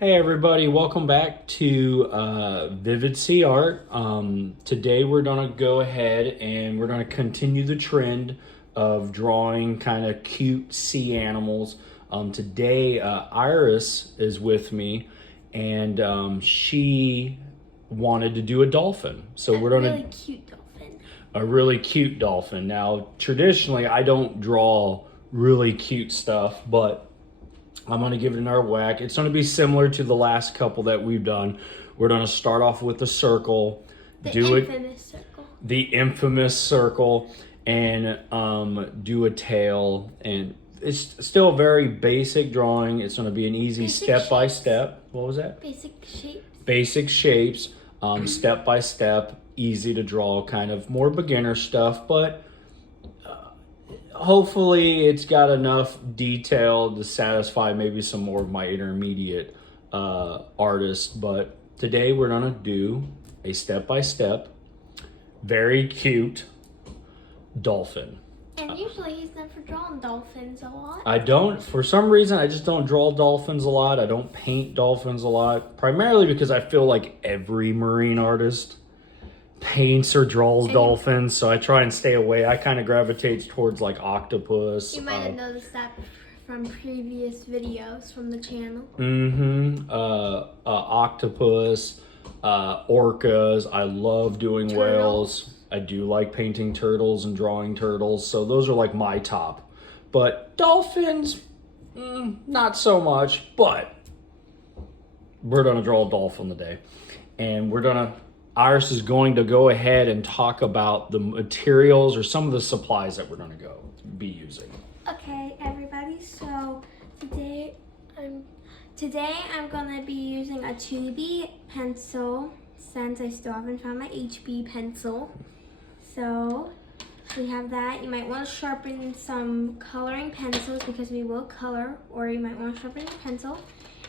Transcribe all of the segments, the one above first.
Hey everybody, welcome back to Vivid Sea Art. Today we're gonna go ahead and we're gonna continue the trend of drawing kind of cute sea animals. Today Iris is with me and she wanted to do a dolphin. So we're gonna really cute dolphin. A really cute dolphin. Now traditionally I don't draw really cute stuff, but I'm going to give it another whack. It's going to be similar to the last couple that we've done. We're going to start off with the circle. The infamous circle, and do a tail. And it's still a very basic drawing. It's going to be an easy step-by-step. What was that? Basic shapes. Basic shapes, step-by-step, easy to draw, kind of more beginner stuff, but hopefully it's got enough detail to satisfy maybe some more of my intermediate artists. But today we're gonna do a step-by-step, very cute dolphin. And usually he's never drawn dolphins a lot. I don't, for some reason, I just don't draw dolphins a lot. I don't paint dolphins a lot, primarily because I feel like every marine artist paints or draws dolphins, so I try and stay away. I kind of gravitate towards like octopus. You might have noticed that from previous videos from the channel. Octopus, orcas. I love doing whales. I do like painting turtles and drawing turtles, so those are like my top. But dolphins, not so much, but we're gonna draw a dolphin today. And Iris is going to go ahead and talk about the materials or some of the supplies that we're going to be using. Okay, everybody. So today I'm going to be using a 2B pencil since I still haven't found my HB pencil. So we have that. You might want to sharpen some coloring pencils because we will color, or you might want to sharpen your pencil.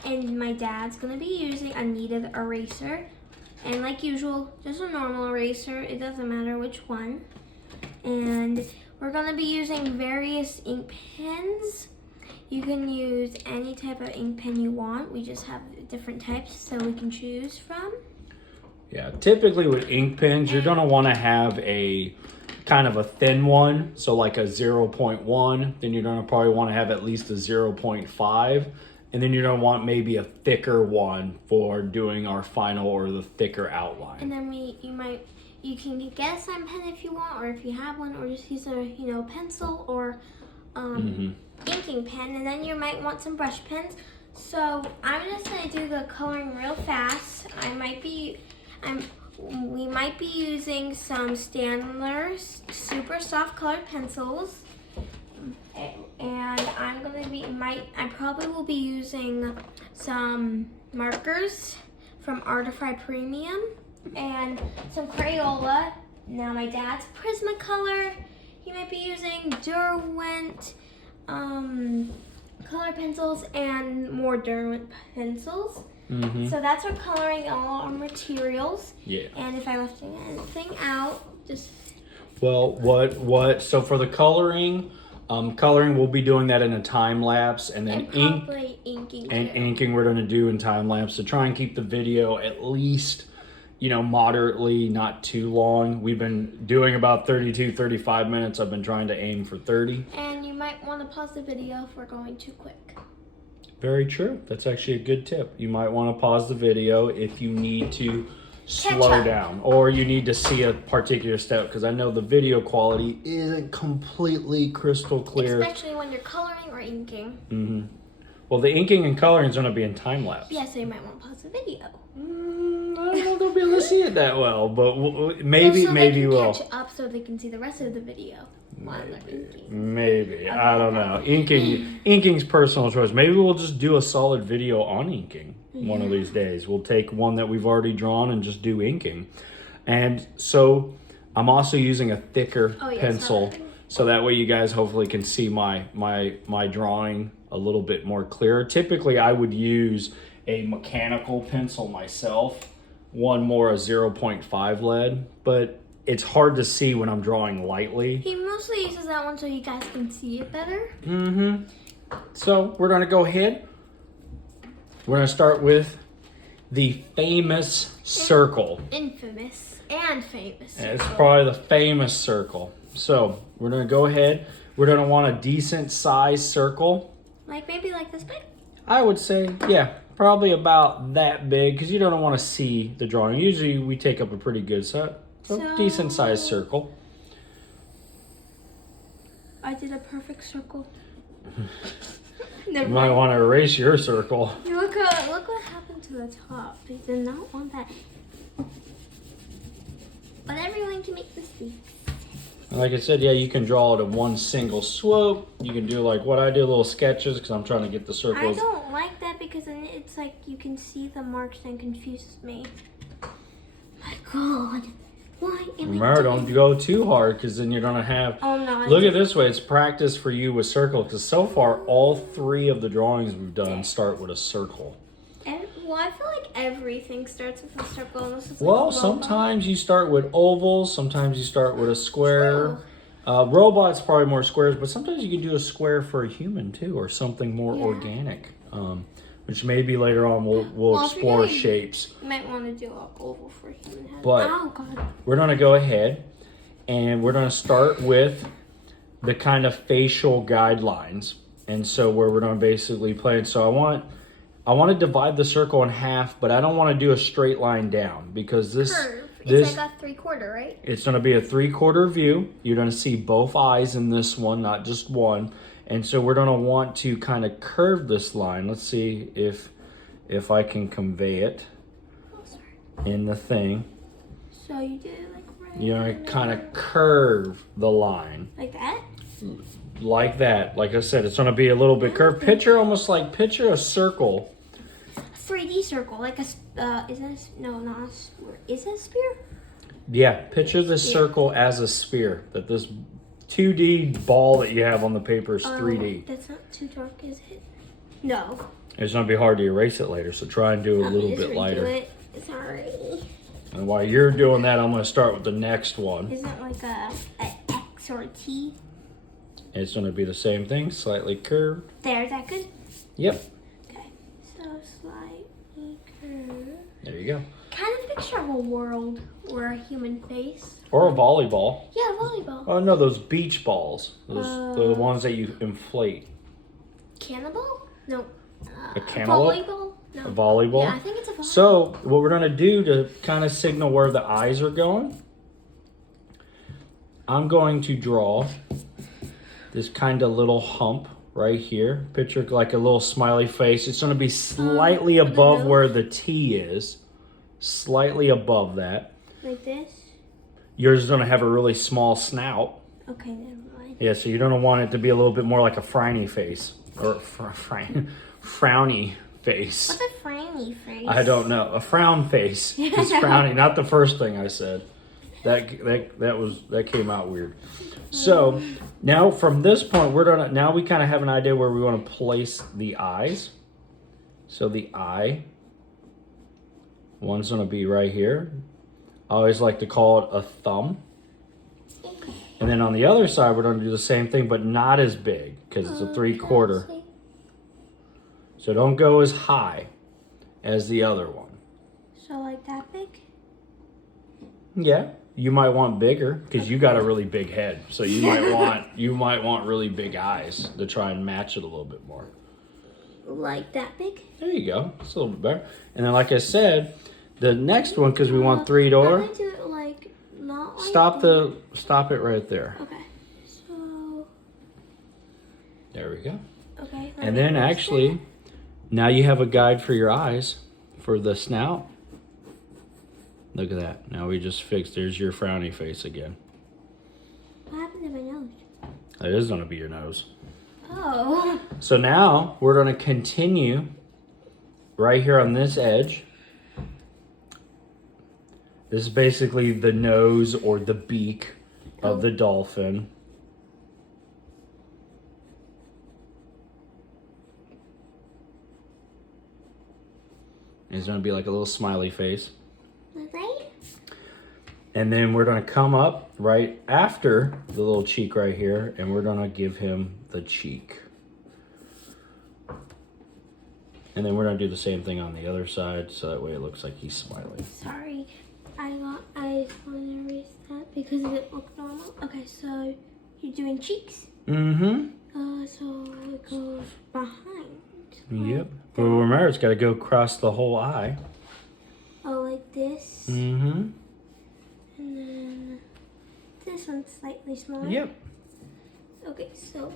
And my dad's going to be using a kneaded eraser. And like usual, just a normal eraser. It doesn't matter which one. And we're going to be using various ink pens. You can use any type of ink pen you want. We just have different types so we can choose from. Yeah, typically with ink pens, you're going to want to have a kind of a thin one. So like a 0.1. Then you're going to probably want to have at least a 0.5. And then you're going to want maybe a thicker one for doing our final or the thicker outline. And then you can get a sign pen if you want, or if you have one, or just use a pencil or inking pen. And then you might want some brush pens. So I'm just going to do the coloring real fast. We might be using some Staedtler super soft colored pencils. And I probably will be using some markers from Artify Premium and some Crayola. Now my dad's Prismacolor. He might be using Derwent color pencils and more Derwent pencils. So that's our coloring, all our materials. Yeah. And if I left anything out, just... Well, so for the coloring, we'll be doing that in a time lapse, and then inking we're going to do in time lapse to try and keep the video at least, moderately, not too long. We've been doing about 35 minutes. I've been trying to aim for 30. And you might want to pause the video if we're going too quick. Very true. That's actually a good tip. You might want to pause the video if you need to slow down, or you need to see a particular step, because I know the video quality isn't completely crystal clear, especially when you're coloring or inking. Well, the inking and coloring is going to be in time lapse. Yeah, so you might want to pause the video. I don't know if they'll be able to see it that well, but maybe we'll catch up so they can see the rest of the video. Maybe. I don't know. Inking's personal choice. Maybe we'll just do a solid video on inking one of these days. We'll take one that we've already drawn and just do inking. And so I'm also using a thicker pencil, so that way you guys hopefully can see my drawing a little bit more clear. Typically I would use a mechanical pencil myself, one more a 0.5 lead, but it's hard to see when I'm drawing lightly. He mostly uses that one so you guys can see it better. So we're gonna go ahead, We're going to start with the famous circle. Infamous and famous. It's probably the famous circle. So we're going to go ahead. We're going to want a decent sized circle. Like maybe like this big? I would say, yeah, probably about that big because you don't want to see the drawing. Usually we take up a pretty good set. So decent sized circle. I did a perfect circle. You might want to erase your circle. Look what happened to the top. They did not want that. But everyone can make mistakes. Like I said, yeah, you can draw it in one single swoop. You can do like what I do, little sketches, because I'm trying to get the circles. I don't like that because then it's like you can see the marks and confuses me. My God. Why am Remember, don't go too hard because then you're going to have... Oh, no. Look at this way. It's practice for you with circles because so far all 3 of the drawings we've done start with a circle. Well, I feel like everything starts with a circle unless it's like Well, sometimes you start with ovals. Sometimes you start with a square. Robots probably more squares, but sometimes you can do a square for a human too or something more organic. Which maybe later on we'll explore shapes. You might want to do an oval for human head. But oh, God. We're going to go ahead and we're going to start with the kind of facial guidelines. And so where we're going to basically play. So I want to divide the circle in half, but I don't want to do a straight line down because this... Curve. It's like a 3/4, right? It's going to be a 3/4 view. You're going to see both eyes in this one, not just one. And so we're going to want to kind of curve this line. Let's see if I can convey it in the thing. So you do it like right. You're going to kind of curve the line. Like that? Like that. Like I said, it's going to be a little bit curved. Picture a circle. A 3D circle, like a is it a spear? Yeah, picture this circle as a spear. That this 2D ball that you have on the paper is 3D. That's not too dark, is it? No. It's going to be hard to erase it later, so try and do it a little bit lighter. Sorry. And while you're doing that, I'm going to start with the next one. Isn't it like a X or a T? It's going to be the same thing, slightly curved. There, is that good? Yep. Okay, so slightly curved. There you go. Kind of picture of a world or a human face. Or a volleyball. Yeah, volleyball. Oh no, those beach balls. Those the ones that you inflate. Cannibal? No. A cantaloupe? Volleyball? No. A volleyball? Yeah, I think it's a volleyball. So what we're gonna do to kind of signal where the eyes are going, I'm going to draw this kind of little hump right here. Picture like a little smiley face. It's gonna be slightly above where the T is. Slightly above that. Like this? Yours is going to have a really small snout. Okay, never mind. Yeah, so you're going to want it to be a little bit more like a frowny face. Or frowny face. What's a frowny face? I don't know. A frown face. It's frowny. Not the first thing I said. That came out weird. So now from this point, now we kind of have an idea where we want to place the eyes. So the eye. One's going to be right here. I always like to call it a thumb. Okay. And then on the other side, we're going to do the same thing, but not as big because it's a 3/4. So don't go as high as the other one. So like that big? Yeah, you might want bigger because you got a really big head. So you might want really big eyes to try and match it a little bit more. Like that big? There you go. It's a little bit better. And then like I said, the next one, because we want 3-door. I'm gonna do it like not like Stop it right there. Okay. So there we go. okay. And then actually, now you have a guide for your eyes for the snout. Look at that. Now we just fixed. There's your frowny face again. What happened to my nose? That is going to be your nose. Oh. So now we're going to continue right here on this edge. This is basically the nose or the beak of the dolphin. It's going to be like a little smiley face. Right? And then we're going to come up right after the little cheek right here, and we're going to give him the cheek. And then we're gonna do the same thing on the other side, so that way it looks like he's smiling. Sorry, I want to erase that because it looked normal. Okay, so you're doing cheeks. Mm-hmm. So it goes behind. Yep. But remember, it's got to go across the whole eye. Oh, like this. Mm-hmm. And then this one's slightly smaller. Yep. Okay, so.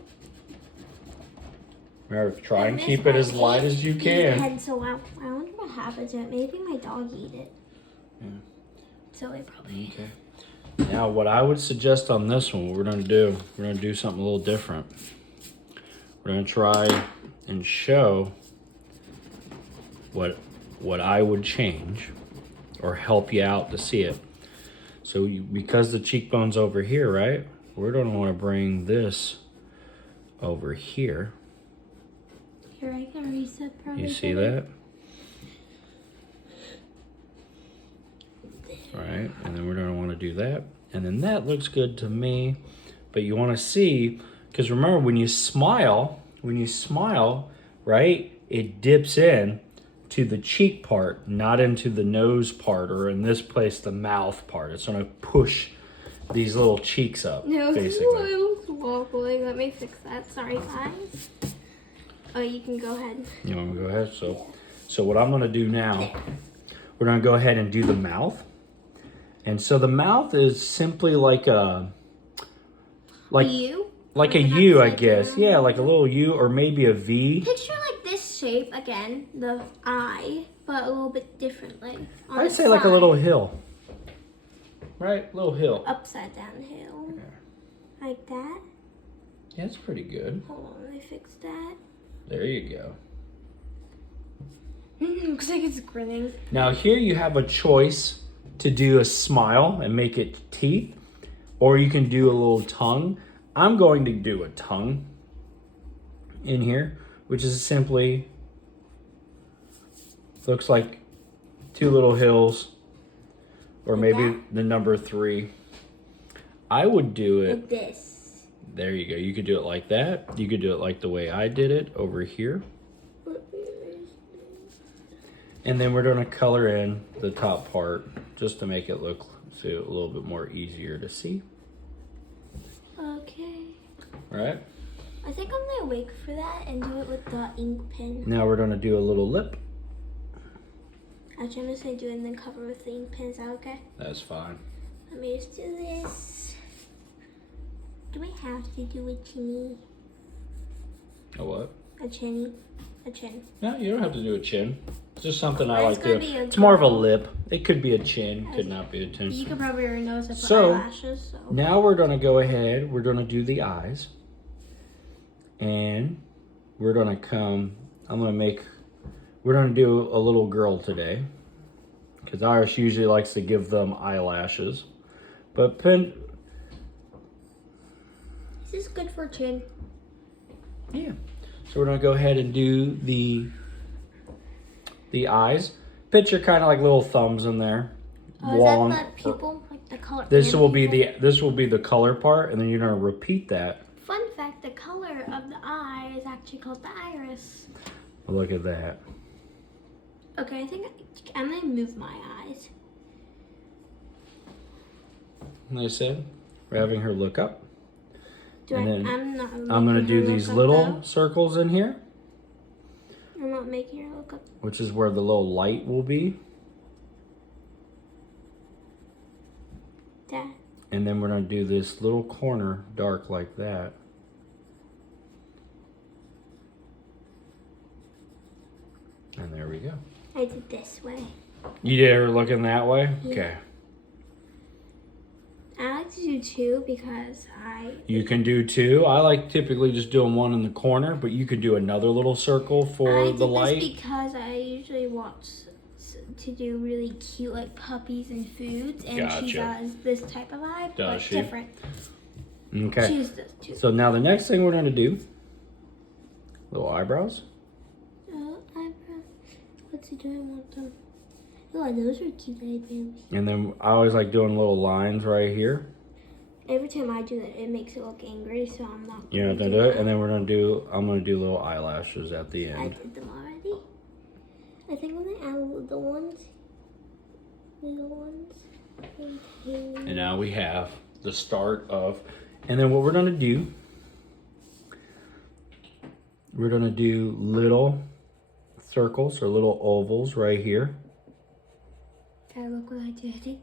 Remember, try and keep it as light as you can. Pencil out. I wonder what happened to it. Maybe my dog ate it. Yeah. So it probably. Okay. Now, what I would suggest on this one, what we're going to do, we're going to do something a little different. We're going to try and show what I would change or help you out to see it. So because the cheekbone's over here, right? We're going to want to bring this over here. Here, I can reset probably. You see that? Right, and then we're going to want to do that. And then that looks good to me. But you want to see, because remember when you smile, right, it dips in to the cheek part, not into the nose part, or in this place, the mouth part. It's going to push these little cheeks up, No, basically. it looks wobbly. Let me fix that. Sorry, guys. Oh, you can go ahead. You want me to go ahead? So what I'm going to do now, we're going to go ahead and do the mouth. And so the mouth is simply like a... U? Like a U, I guess. Yeah, like a little U or maybe a V. Picture like this shape again, the eye, but a little bit differently. I'd say like a little hill. Right? Little hill. Upside down hill. Yeah. Like that. Yeah, it's pretty good. Hold on, let me fix that. There you go. Looks like it's grinning. Now here you have a choice to do a smile and make it teeth, or you can do a little tongue. I'm going to do a tongue in here, which is simply, looks like two little hills, or maybe the number 3. I would do it like this. There you go. You could do it like that. You could do it like the way I did it over here. And then we're going to color in the top part just to make it look a little bit more easier to see. Okay. Right? I think I'm going to wait for that and do it with the ink pen. Now we're going to do a little lip. Actually, I'm just going to do it and then cover with the ink pen. Is that okay? That's fine. Let me just do this. Do we have to do a chinny? A what? A chinny. A chin. No, you don't have to do a chin. It's just something I Mine's like to gonna be a It's more of a girl. lip. It could be a chin, could not be a chin. You could probably already notice I put So, eyelashes. So now we're going to go ahead. We're going to do the eyes. And we're going to come, we're going to do a little girl today. Because Irish usually likes to give them eyelashes. But is this good for chin? yeah. So we're going to go ahead and do the eyes. Picture kind of like little thumbs in there. Is that the pupil? Like the color? This will be the color part, and then you're going to repeat that. Fun fact, the color of the eye is actually called the iris. Look at that. Okay, I think I'm going to move my eyes. Like I said, we're having her look up. I'm going to do these little though. circles in here, I'm not making her look up. which is where the little light will be. That. And then we're going to do this little corner dark like that. And there we go. I did this way. You did her looking that way? Yeah. Okay. I like to do 2 because You can do 2. I like typically just doing one in the corner, but you could do another little circle for the light. I did this because I usually watch to do really cute like puppies and foods, and she Gotcha. does this type of eye, Does but she? different. Okay. She does too. So now the next thing we're going to do, little eyebrows. Eyebrows. Let's see, do I want them? Oh, those are cute eyebrows. And then I always like doing little lines right here. Every time I do that, it makes it look angry, so I'm not You know going what to do it? And then I'm going to do little eyelashes at the I end. did them already. I think I'm gonna add little ones. Little ones. And now we have the start of, and then what we're gonna do, we're gonna do little circles or little ovals right here. Okay, look what I did.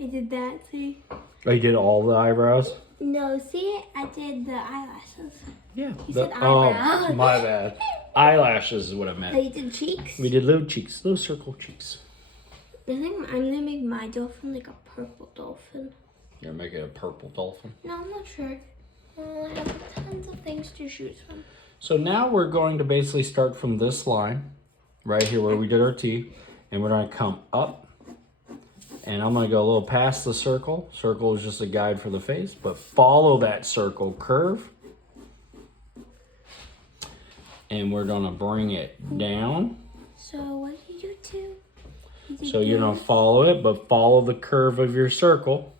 I did that, see? Oh, you did all the eyebrows? No, see? I did the eyelashes. Yeah. You said eyebrows. Oh, my bad. Eyelashes is what I So meant. you did cheeks? We did little cheeks, little circle cheeks. I think I'm gonna make my dolphin like a purple dolphin. You're gonna make it a purple dolphin? No, I'm not sure. I have tons of things to choose from. So now we're going to basically start from this line, right here where we did our T, and we're gonna come up, and I'm gonna go a little past the circle. Circle is just a guide for the face, but follow that circle curve. And we're gonna bring it down. So what did you do? So you're gonna follow it, but follow the curve of your circle.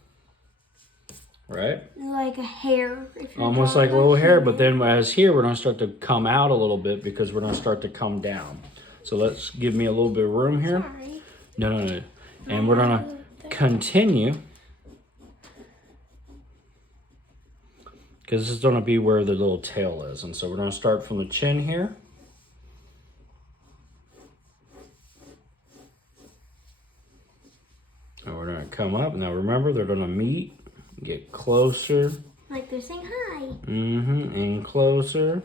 Right? Like a hair. If you're Almost like a little hair, but then as here, we're gonna start to come out a little bit because we're gonna start to come down. So let's give me a little bit of room here. Sorry. No. And we're gonna continue. Because this is gonna be where the little tail is. And so we're gonna start from the chin here. And we're gonna come up. Now remember, they're gonna meet. Get closer. Like they're saying hi. And closer.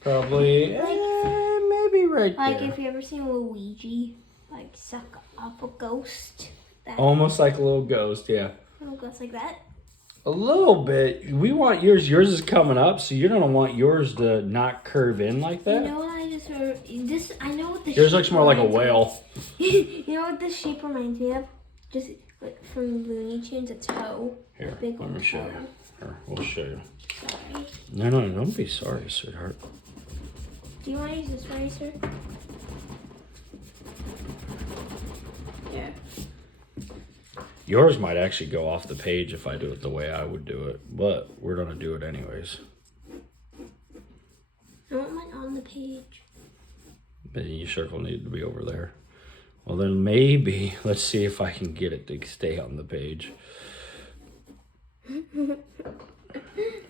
Probably, maybe right Like there. if you ever seen Luigi, like suck up a ghost. That Almost like a little ghost, yeah. little ghost like that. A little bit. We want yours. Yours is coming up, so you're gonna want yours to not curve in like that. You know what I just heard? This I know what the Yours shape looks more like a reminds me whale. of. You know what this shape reminds me of? Just like from Looney Tunes, a toe. Here, Big let me old show toe. you. Here, we'll show you. Sorry. No, don't be sorry, sweetheart. Do you want to use this razor? Yeah. Yours might actually go off the page if I do it the way I would do it, but we're gonna do it anyways. I want mine on the page. But your circle needed to be over there. Well, then maybe, let's see if I can get it to stay on the page.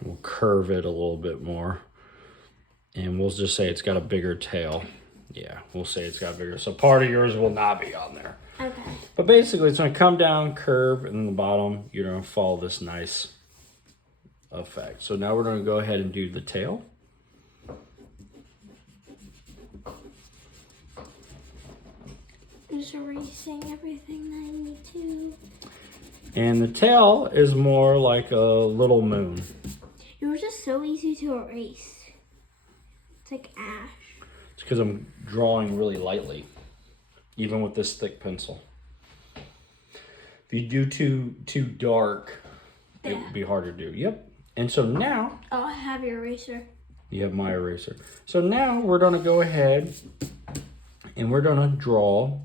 We'll curve it a little bit more. And we'll just say it's got a bigger tail. Yeah, we'll say it's got bigger. So part of yours will not be on there. Okay. But basically, it's going to come down, curve, and then the bottom, you're going to follow this nice effect. So now we're going to go ahead and do the tail. Just erasing everything that I need to. And the tail is more like a little moon. It was just so easy to erase. It's like ash. It's because I'm drawing really lightly, even with this thick pencil. If you do too dark, it would be hard to do. Yep. And so now, Oh, I have your eraser. you have my eraser. So now we're going to go ahead and we're going to draw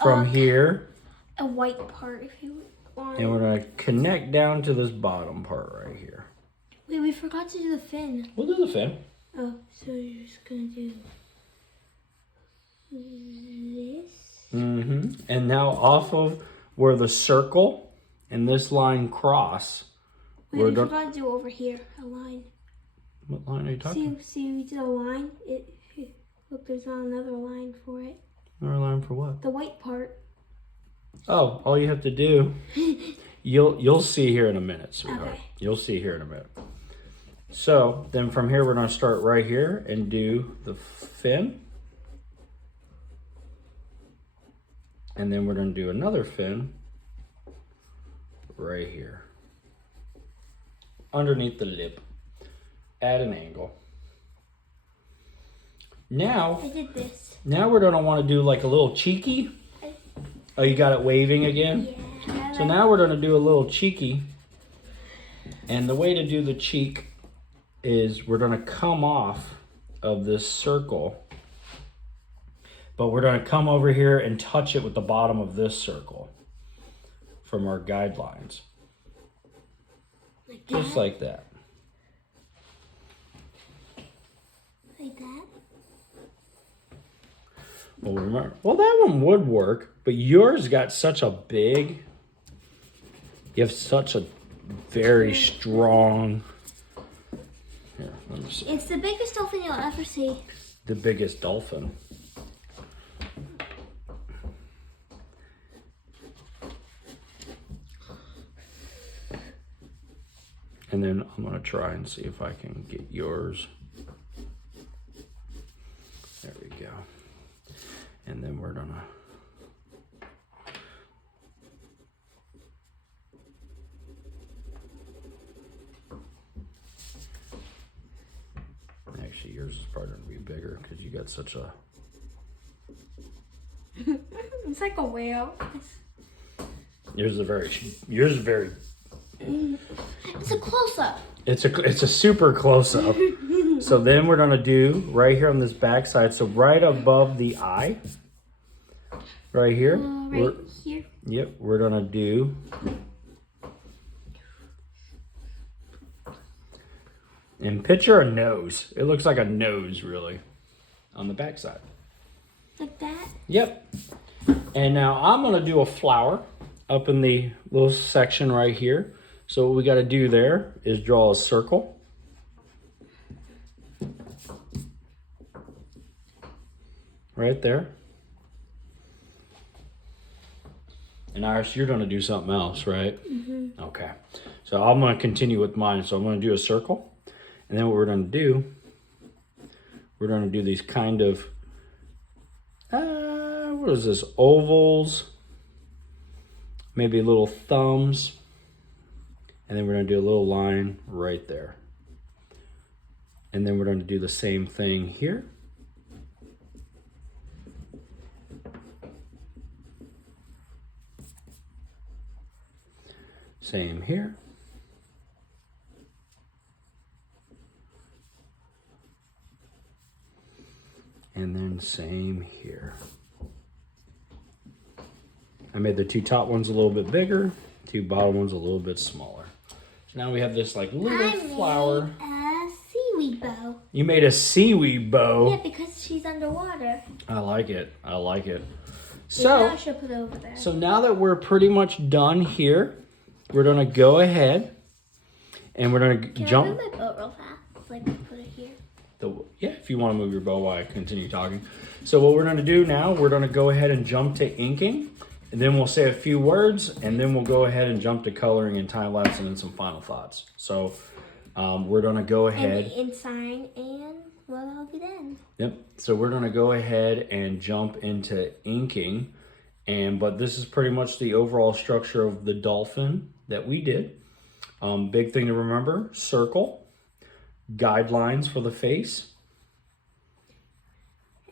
from here. A white part if you want. And we're going to connect down to this bottom part right here. Wait, we forgot to do the fin. We'll do the fin. Oh, so you're just gonna do this? And now off of where the circle and this line cross. Wait, we forgot to do over here, a line. What line are you talking about? See, we did a line. Look, there's not another line for it. Another line for what? The white part. Oh, all you have to do, you'll see here in a minute, sweetheart. Okay. You'll see here in a minute. So then from here, we're going to start right here and do the fin. And then we're going to do another fin right here. Underneath the lip at an angle. Now, I did this. now we're going to want to do like a little cheeky. Oh, you got it waving again? Yeah. So now we're going to do a little cheeky. And the way to do the cheek is we're going to come off of this circle. But we're going to come over here and touch it with the bottom of this circle from our guidelines. Like Just that? like that. Well, that one would work, but yours got such a big. You have such a very strong. Here, let me see. It's the biggest dolphin you'll ever see. The biggest dolphin. And then I'm gonna try and see if I can get yours. There we go. And then we're gonna. Actually, yours is probably gonna be bigger because you got such a. It's like a whale. Yours is very. It's a close-up. It's a super close-up. So then we're gonna do right here on this back side. So right above the eye, right here. Right here. Yep, we're gonna do. And picture a nose. It looks like a nose, really, on the back side. Like that? Yep. And now I'm gonna do a flower up in the little section right here. So what we gotta do there is draw a circle. Right there. And Iris, you're gonna do something else, right? Mm-hmm. Okay. So I'm gonna continue with mine. So I'm gonna do a circle. And then what we're gonna do, we're gonna do these kind of, what is this, ovals, maybe little thumbs. And then we're gonna do a little line right there. And then we're gonna do the same thing here. Same here. And then same here. I made the two top ones a little bit bigger, two bottom ones a little bit smaller. So now we have this like little flower. A seaweed bow. You made a seaweed bow. Yeah, because she's underwater. I like it. I like it. Maybe I So, should put it over there. so now that we're pretty much done here, we're gonna go ahead and we're gonna Can jump. I move my boat real fast? Like put it here. Yeah, if you want to move your bow while I continue talking. So what we're going to do now, we're going to go ahead and jump to inking, and then we'll say a few words, and then we'll go ahead and jump to coloring and time lapse, and then some final thoughts. So we're going to go ahead. And the inside, and well, that'll be done. Yep. So we're going to go ahead and jump into inking, but this is pretty much the overall structure of the dolphin that we did. Big thing to remember: circle. Guidelines for the face.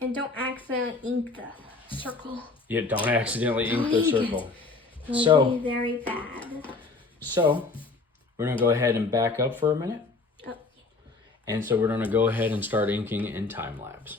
And don't accidentally ink the circle. Yeah, don't accidentally ink the circle. It'll be very bad. So we're gonna go ahead and back up for a minute. Oh. And so we're gonna go ahead and start inking in time lapse.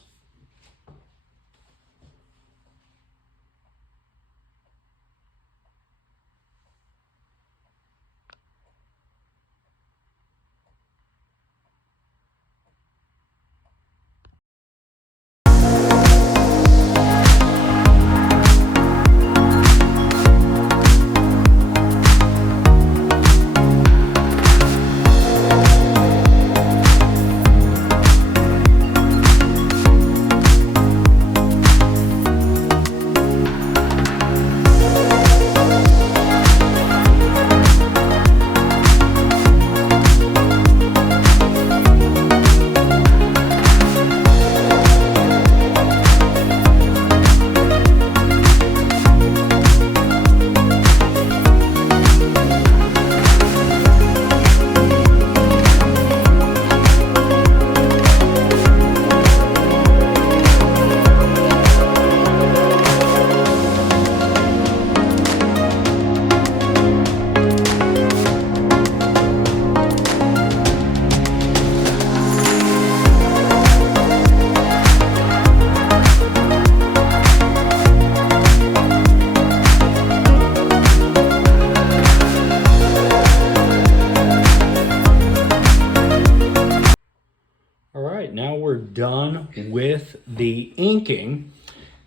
Now we're done with the inking,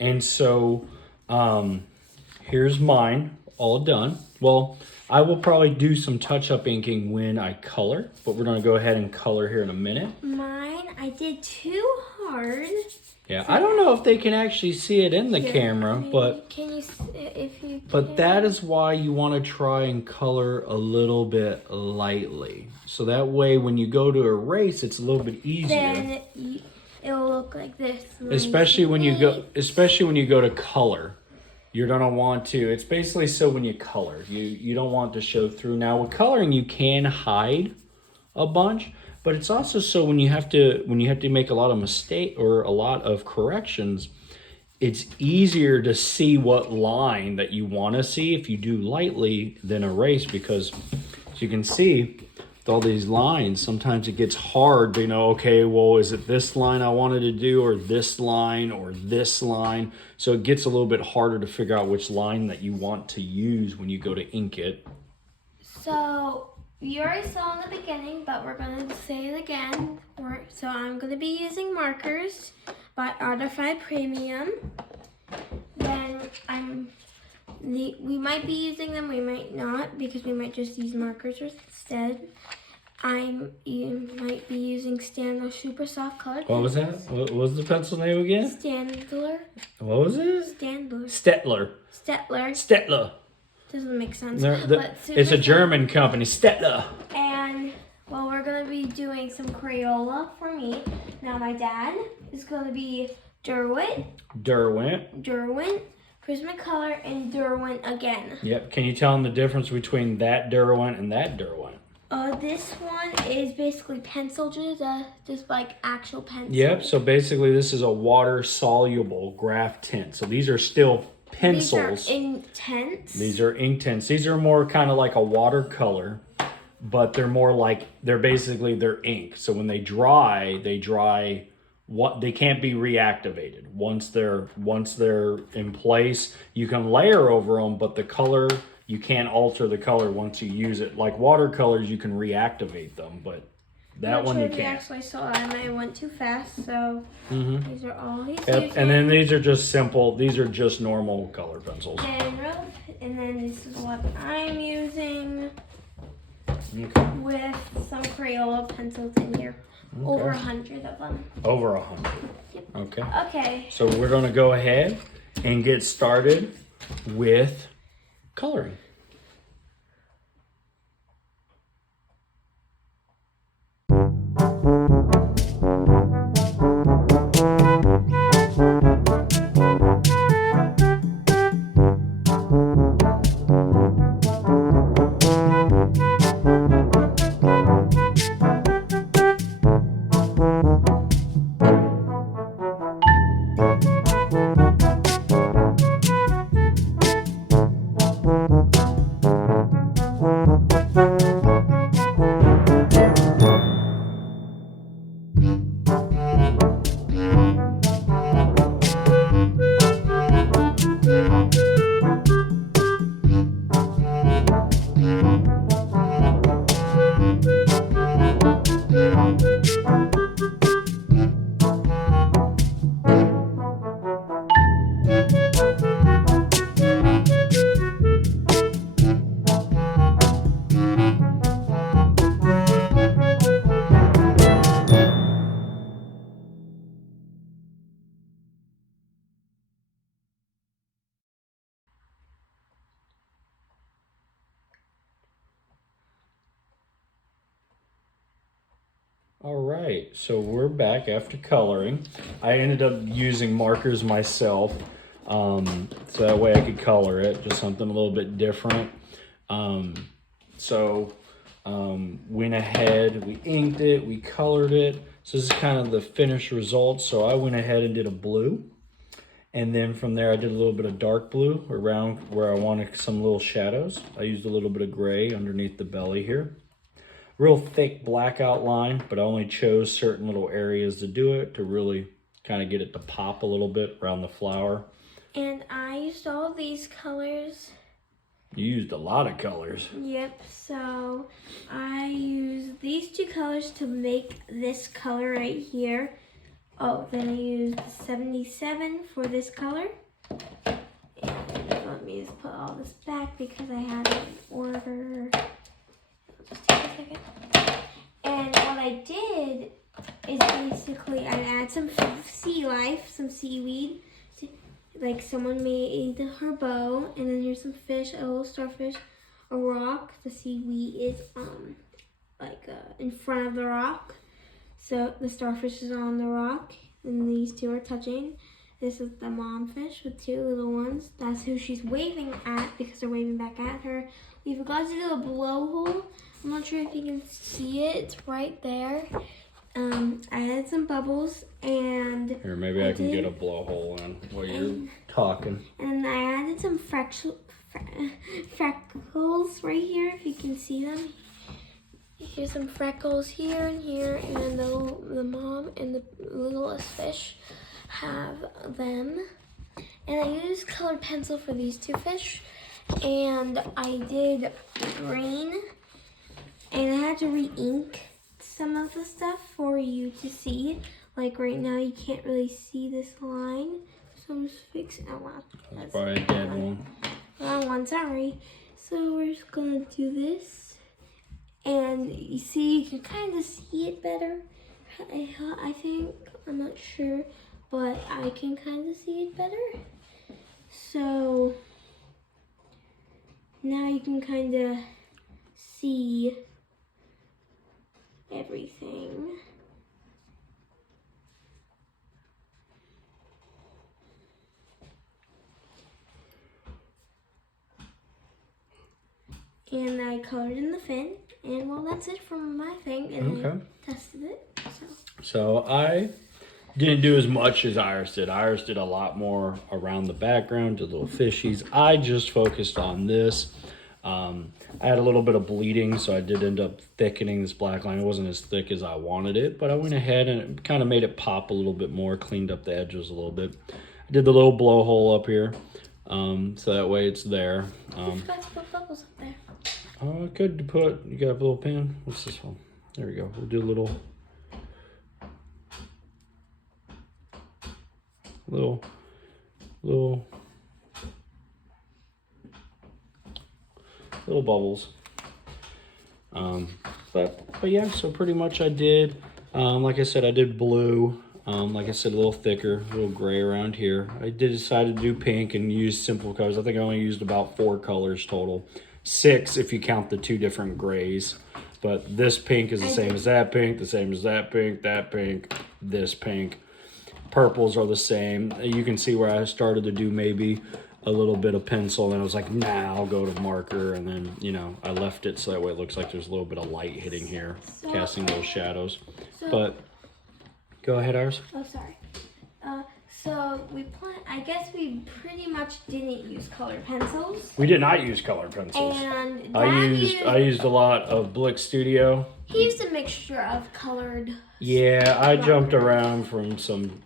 And so here's mine all done. Well, I will probably do some touch-up inking when I color, but we're gonna go ahead and color here in a minute. Mine, I did too hard. Yeah, I don't know if they can actually see it in the camera, but can you, if you but that is why you want to try and color a little bit lightly. So that way when you go to erase, it's a little bit easier. Then it'll look like this. Especially when you go to color. You're gonna want to, it's basically so when you color, you don't want to show through. Now with coloring you can hide a bunch, but it's also so when you have to make a lot of mistake or a lot of corrections, it's easier to see what line that you want to see if you do lightly than erase, because as you can see with all these lines, sometimes it gets hard to know, okay, well, is it this line I wanted to do or this line or this line? So it gets a little bit harder to figure out which line that you want to use when you go to ink it. So you already saw in the beginning, but we're going to say it again. So I'm going to be using markers by Artify Premium. Then we might be using them, we might not, because we might just use markers instead. You might be using Staedtler Super Soft Color. What was that? What was the pencil name again? Staedtler. What was it? Staedtler. Staedtler. Doesn't make sense. It's a German company, Staedtler. And, well, we're going to be doing some Crayola for me. Now, my dad is going to be Derwent, Prismacolor, and Derwent again. Yep. Can you tell them the difference between that Derwent and that Derwent? This one is basically pencil, just like actual pencil. Yep. So basically, this is a water-soluble graph tint. So these are still pencils. These are ink tints. These are ink tints. These are more kind of like a watercolor, but they're more like they're ink. So when they dry. They can't be reactivated. Once they're in place, you can layer over them, but the color, you can't alter the color once you use it. Like watercolors, you can reactivate them, but that one you can't. Actually saw it, and I went too fast, so these are all he's using. And then these are just simple. These are just normal color pencils. And then this is what I'm using with some Crayola pencils in here. Okay. Over 100 of them. Over 100. Yep. Okay. Okay. So we're going to go ahead and get started with coloring. All right, so we're back after coloring. I ended up using markers myself, so that way I could color it, just something a little bit different. Went ahead, we inked it, we colored it. So this is kind of the finished result. So I went ahead and did a blue. And then from there, I did a little bit of dark blue around where I wanted some little shadows. I used a little bit of gray underneath the belly here. Real thick black outline, but I only chose certain little areas to do it to really kind of get it to pop a little bit around the flower. And I used all these colors. You used a lot of colors. Yep, so I used these two colors to make this color right here. Oh, then I used 77 for this color. And let me just put all this back because I have it in order. Just take a second. And what I did is basically I add some sea life, some seaweed. Like someone made her bow, and then here's some fish, a little starfish, a rock. The seaweed is in front of the rock. So the starfish is on the rock, and these two are touching. This is the mom fish with two little ones. That's who she's waving at because they're waving back at her. We forgot to do a blowhole. I'm not sure if you can see it. It's right there. I added some bubbles and... Here, maybe I can get a blowhole in while you're talking. And I added some freckles right here, if you can see them. Here's some freckles here and here, and the mom and the littlest fish have them. And I used colored pencil for these two fish, and I did green, and I had to re-ink some of the stuff for you to see. Like right now, you can't really see this line, so I'm just fixing. Oh wow, that's probably a dead one. Wrong one, sorry. So we're just gonna do this. And you see, you can kind of see it better. I think, I'm not sure, but I can kind of see it better. So now you can kind of see everything. And I colored in the fin. And well, that's it from my thing, and I tested it. So I didn't do as much as Iris did. Iris did a lot more around the background, did little fishies. I just focused on this. I had a little bit of bleeding, so I did end up thickening this black line. It wasn't as thick as I wanted it, but I went ahead and it kind of made it pop a little bit more, cleaned up the edges a little bit. I did the little blowhole up here, so that way it's there. I forgot to put bubbles up there. Oh, good to put. You got a little pen? What's this one? There we go. We'll do a little bubbles. But yeah, so pretty much I did. Like I said, I did blue. Like I said, a little thicker, a little gray around here. I did decide to do pink and use simple colors. I think I only used about 4 colors total. 6 if you count the 2 different grays. But this pink is the same as that pink, the same as that pink, this pink. Purples are the same. You can see where I started to do maybe a little bit of pencil, and I was like, nah, I'll go to marker, and then, you know, I left it so that way it looks like there's a little bit of light hitting here, casting those shadows. But go ahead, Iris. Oh, sorry. So I guess we pretty much didn't use colored pencils. We did not use colored pencils. And I used a lot of Blick Studio. He used a mixture of colored. Yeah, I jumped around from some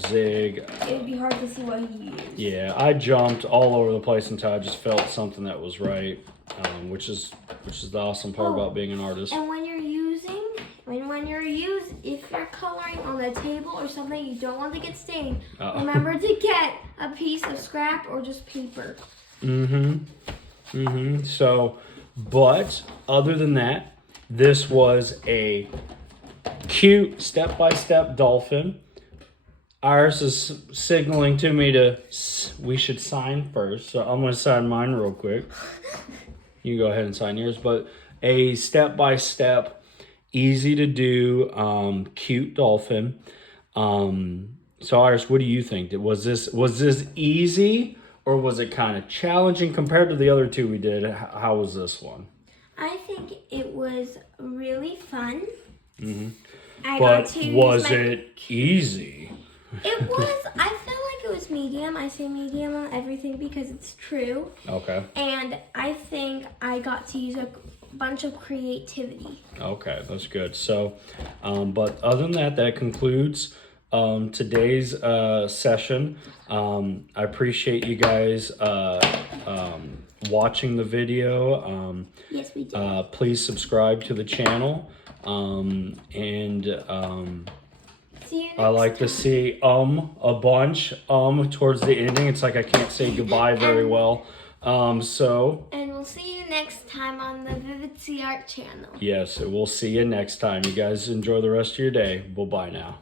zig. It would be hard to see what he used. Yeah, I jumped all over the place until I just felt something that was right, which is the awesome part about being an artist. And if you're coloring on the table or something you don't want to get stained, remember to get a piece of scrap or just paper. So, but other than that, this was a cute step-by-step dolphin. Iris is signaling to me we should sign first, so I'm going to sign mine real quick. You go ahead and sign yours, but a step-by-step, easy to do, cute dolphin. So Iris, what do you think? Was this easy, or was it kind of challenging compared to the other 2 we did? How was this one? I think it was really fun. But was it easy? It was. I feel like it was medium. I say medium on everything because it's true. Okay. And I think I got to use a bunch of creativity. Okay, that's good. So, but other than that, that concludes today's session. I appreciate you guys watching the video. Yes, we did. Please subscribe to the channel. See you next I like to time. see a bunch towards the ending. It's like I can't say goodbye very well. So And we'll see you next time on the Vivid Sea Art channel. yes, we'll see you next time. You guys enjoy the rest of your day. Bye-bye now.